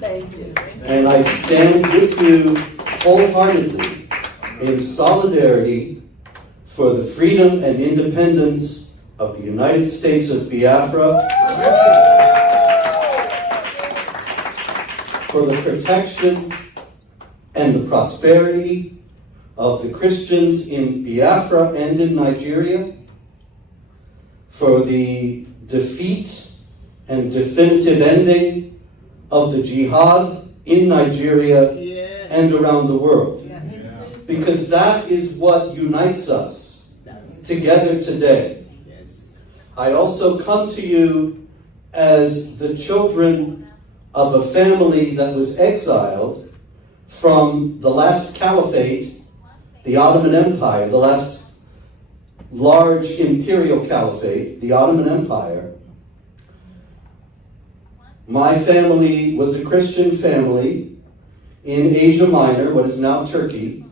Thank you. And I stand with you wholeheartedly in solidarity for the freedom and independence of the United States of Biafra, for the protection and the prosperity of the Christians in Biafra and in Nigeria, for the defeat and definitive ending of the Jihad in Nigeria and around the world. Because that is what unites us together today. I also come to you as the children of a family that was exiled from the last caliphate, the Ottoman Empire, the last large imperial caliphate, the Ottoman Empire. My family was a Christian family in Asia Minor, what is now Turkey,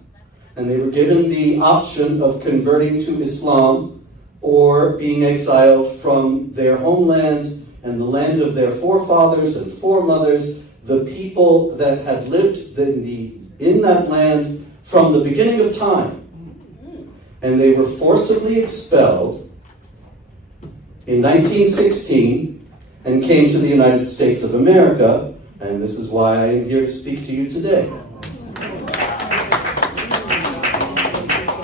and they were given the option of converting to Islam or being exiled from their homeland and the land of their forefathers and foremothers, the people that had lived in that land from the beginning of time. And they were forcibly expelled in 1916 and came to the United States of America, and this is why I am here to speak to you today.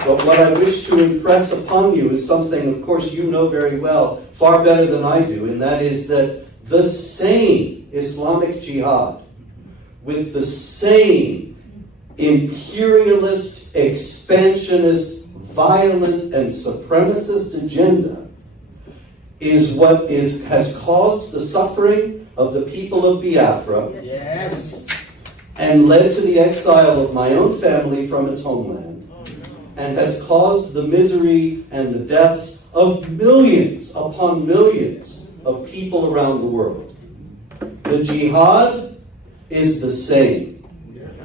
But what I wish to impress upon you is something, of course, you know very well, far better than I do, and that is that the same Islamic Jihad, with the same imperialist, expansionist, violent, and supremacist agenda, is what has caused the suffering of the people of Biafra, and led to the exile of my own family from its homeland, and has caused the misery and the deaths of millions upon millions of people around the world. The Jihad is the same.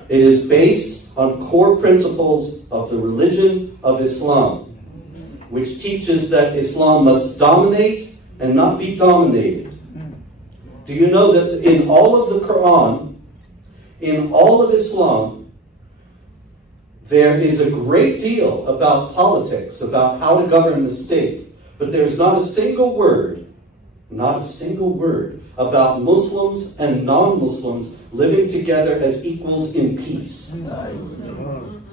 It is based on core principles of the religion of Islam, which teaches that Islam must dominate and not be dominated. Do you know that in all of the Quran, in all of Islam, there is a great deal about politics, about how to govern the state, but there's not a single word about Muslims and non-Muslims living together as equals in peace.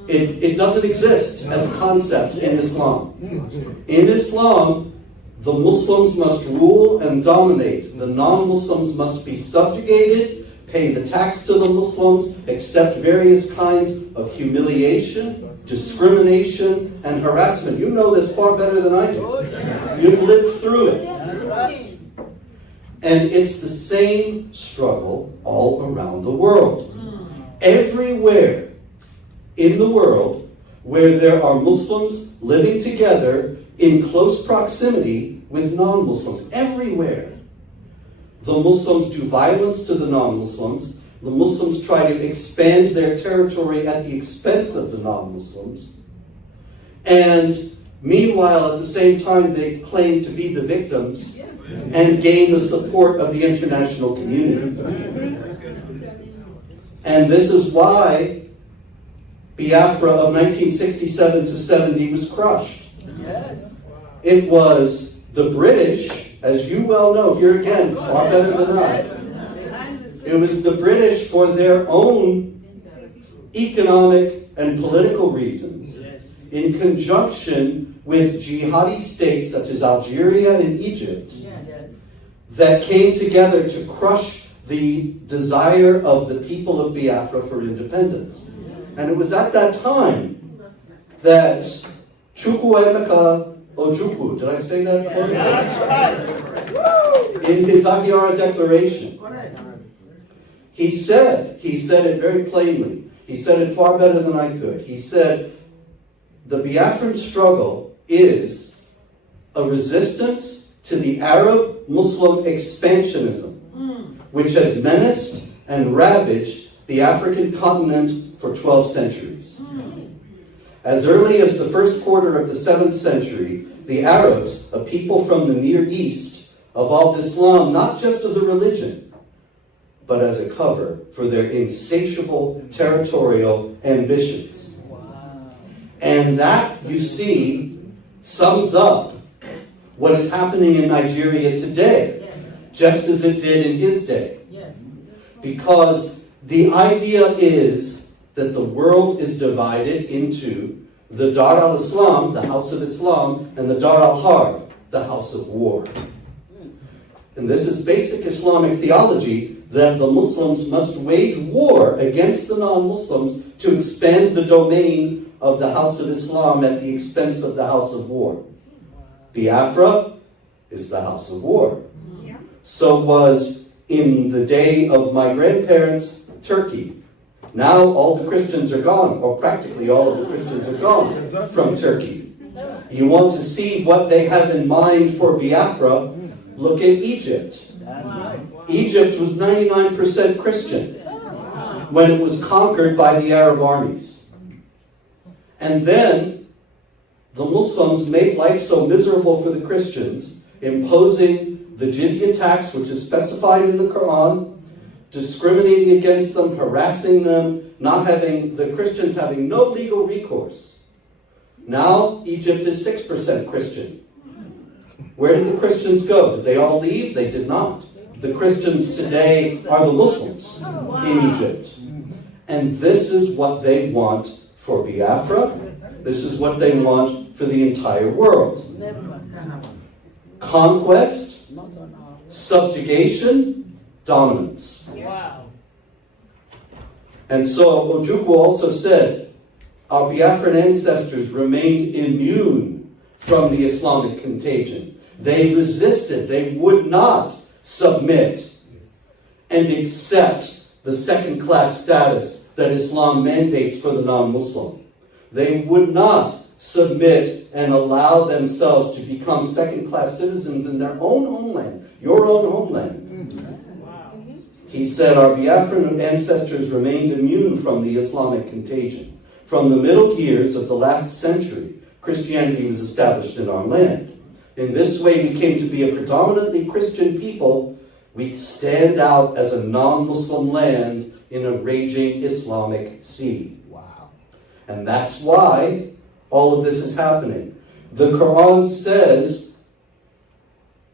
It doesn't exist as a concept in Islam. In Islam, the Muslims must rule and dominate. The non-Muslims must be subjugated, pay the tax to the Muslims, accept various kinds of humiliation, discrimination, and harassment. You know this far better than I do. You've lived through it. And it's the same struggle all around the world. Everywhere in the world where there are Muslims living together in close proximity with non-Muslims, everywhere, the Muslims do violence to the non-Muslims. The Muslims try to expand their territory at the expense of the non-Muslims. And meanwhile, at the same time, they claim to be the victims and gain the support of the international community. And this is why Biafra of 1967 to 70 was crushed. It was the British, as you well know, here again, far better than I. It was the British for their own economic and political reasons, in conjunction with jihadi states such as Algeria and Egypt, that came together to crush the desire of the people of Biafra for independence. And it was at that time that Chukwuemeka Ojukwu, did I say that correctly? In his Ahiara Declaration, he said it very plainly. He said it far better than I could. He said, the Biafran struggle is a resistance to the Arab-Muslim expansionism, which has menaced and ravaged the African continent for 12 centuries. As early as the first quarter of the 7th century, the Arabs, a people from the Near East, evolved Islam not just as a religion, but as a cover for their insatiable territorial ambitions. And that, you see, sums up what is happening in Nigeria today, just as it did in his day. Because the idea is that the world is divided into the Dar al-Islam, the house of Islam, and the Dar al-Harb, the house of war. And this is basic Islamic theology, that the Muslims must wage war against the non-Muslims to expand the domain of the house of Islam at the expense of the house of war. Biafra is the house of war. So was, in the day of my grandparents, Turkey. Now all the Christians are gone, or practically all of the Christians are gone from Turkey. You want to see what they have in mind for Biafra? Look at Egypt. Egypt was 99% Christian when it was conquered by the Arab armies. And then the Muslims made life so miserable for the Christians, imposing the jizya tax, which is specified in the Quran, discriminating against them, harassing them, the Christians having no legal recourse. Now Egypt is 6% Christian. Where did the Christians go? Did they all leave? They did not. The Christians today are the Muslims in Egypt. And this is what they want for Biafra. This is what they want for the entire world. Conquest, subjugation, dominance. And so Ojukwu also said, our Biafran ancestors remained immune from the Islamic contagion. They resisted. They would not submit and accept the second-class status that Islam mandates for the non-Muslim. They would not submit and allow themselves to become second-class citizens in their own homeland, your own homeland. He said, our Biafran ancestors remained immune from the Islamic contagion. From the middle years of the last century, Christianity was established in our land. In this way, we came to be a predominantly Christian people. We stand out as a non-Muslim land in a raging Islamic sea. And that's why all of this is happening. The Quran says,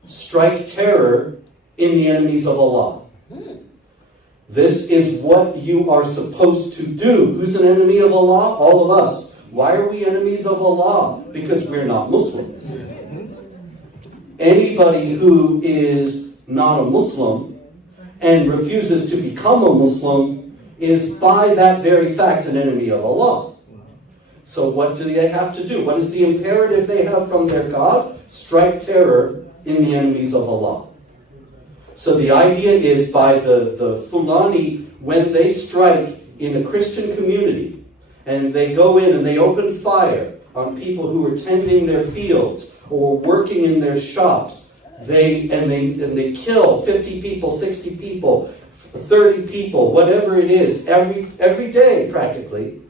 strike terror in the enemies of Allah. This is what you are supposed to do. Who's an enemy of Allah? All of us. Why are we enemies of Allah? Because we're not Muslims. Anybody who is not a Muslim and refuses to become a Muslim is by that very fact an enemy of Allah. So what do they have to do? What is the imperative they have from their God? Strike terror in the enemies of Allah. So the idea is by the Fulani, when they strike in a Christian community, and they go in and they open fire on people who are tending their fields or working in their shops, they kill 50 people, 60 people, 30 people, whatever it is, every day practically.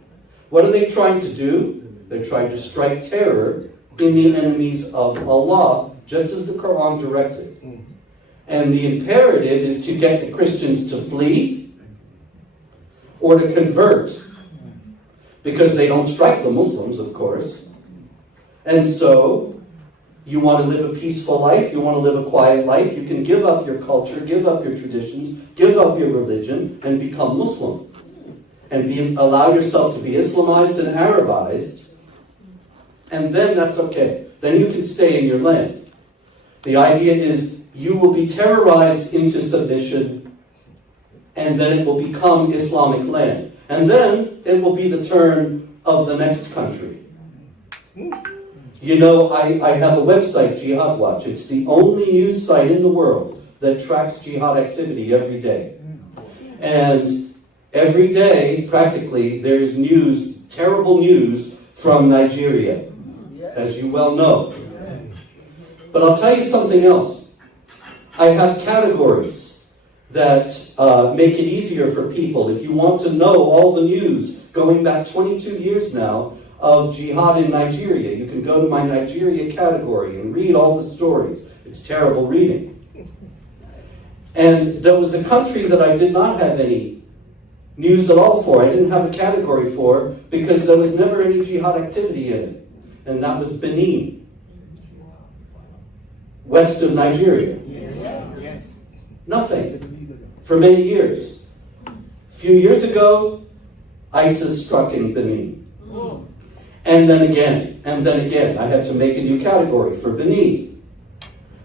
What are they trying to do? They're trying to strike terror in the enemies of Allah, just as the Quran directed. And the imperative is to get the Christians to flee or to convert, because they don't strike the Muslims, of course. And so, you want to live a peaceful life, you want to live a quiet life, you can give up your culture, give up your traditions, give up your religion, and become Muslim. And allow yourself to be Islamized and Arabized, and then that's okay. Then you can stay in your land. The idea is you will be terrorized into submission, and then it will become Islamic land. And then it will be the turn of the next country. You know, I have a website, Jihad Watch. It's the only news site in the world that tracks jihad activity every day. And every day, practically, there's news, terrible news from Nigeria, as you well know. But I'll tell you something else. I have categories that make it easier for people. If you want to know all the news, going back 22 years now, of jihad in Nigeria, you can go to my Nigeria category and read all the stories. It's terrible reading. And there was a country that I did not have any news at all for. I didn't have a category for because there was never any jihad activity in it. And that was Benin, west of Nigeria. Yes. Nothing for many years. A few years ago, ISIS struck in Benin. And then again, and then again. I had to make a new category for Benin.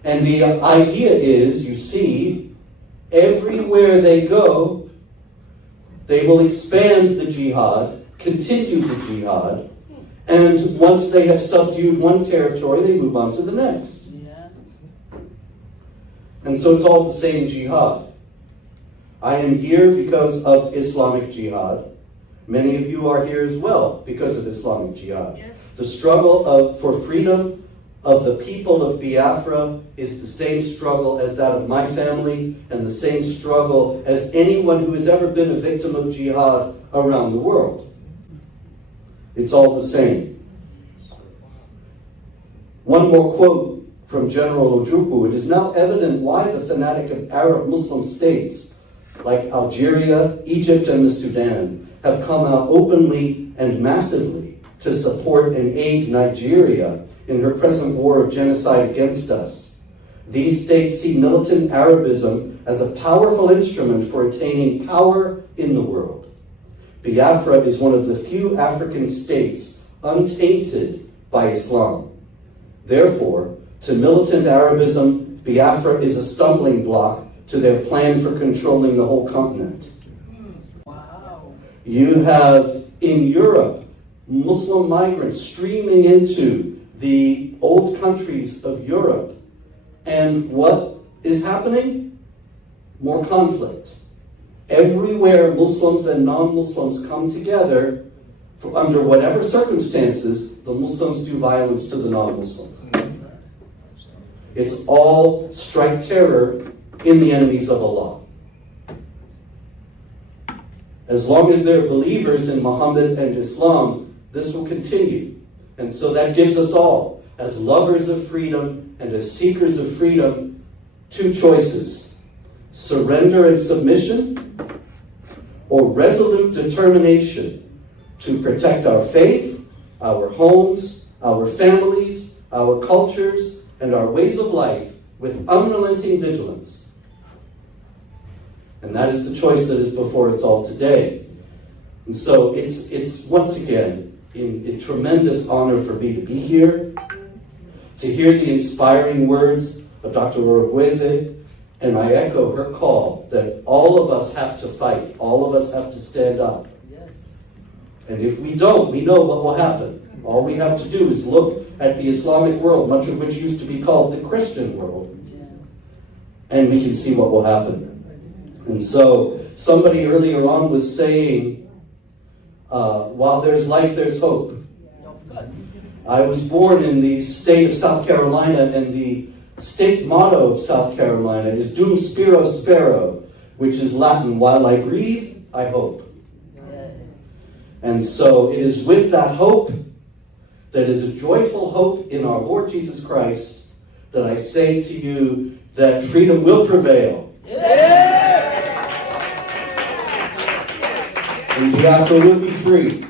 And the idea is, you see, everywhere they go, they will expand the jihad, continue the jihad, and once they have subdued one territory, they move on to the next. Yeah. And so it's all the same jihad. I am here because of Islamic jihad. Many of you are here as well because of Islamic jihad. Yes. The struggle for freedom of the people of Biafra is the same struggle as that of my family and the same struggle as anyone who has ever been a victim of jihad around the world. It's all the same. One more quote from General Ojukwu. It is now evident why the fanatic of Arab Muslim states like Algeria, Egypt, and the Sudan have come out openly and massively to support and aid Nigeria in her present war of genocide against us. These states see militant Arabism as a powerful instrument for attaining power in the world. Biafra is one of the few African states untainted by Islam. Therefore, to militant Arabism, Biafra is a stumbling block to their plan for controlling the whole continent. Wow. You have, in Europe, Muslim migrants streaming into the old countries of Europe. And what is happening? More conflict. Everywhere Muslims and non-Muslims come together, under whatever circumstances, the Muslims do violence to the non-Muslims. It's all strike terror in the enemies of Allah. As long as they're believers in Muhammad and Islam, this will continue. And so that gives us all, as lovers of freedom and as seekers of freedom, two choices: surrender and submission, or resolute determination to protect our faith, our homes, our families, our cultures, and our ways of life with unrelenting vigilance. And that is the choice that is before us all today. And so it's once again a tremendous honor for me to be here, to hear the inspiring words of Dr. Oromo, and I echo her call that all of us have to fight, all of us have to stand up. Yes. And if we don't, we know what will happen. All we have to do is look at the Islamic world, much of which used to be called the Christian world, and we can see what will happen. And so, somebody earlier on was saying, while there's life, there's hope. I was born in the state of South Carolina, and the state motto of South Carolina is Dum Spiro Spero, which is Latin, while I breathe, I hope. And so it is with that hope, that is a joyful hope in our Lord Jesus Christ, that I say to you that freedom will prevail. Yes. And Biafra will be free.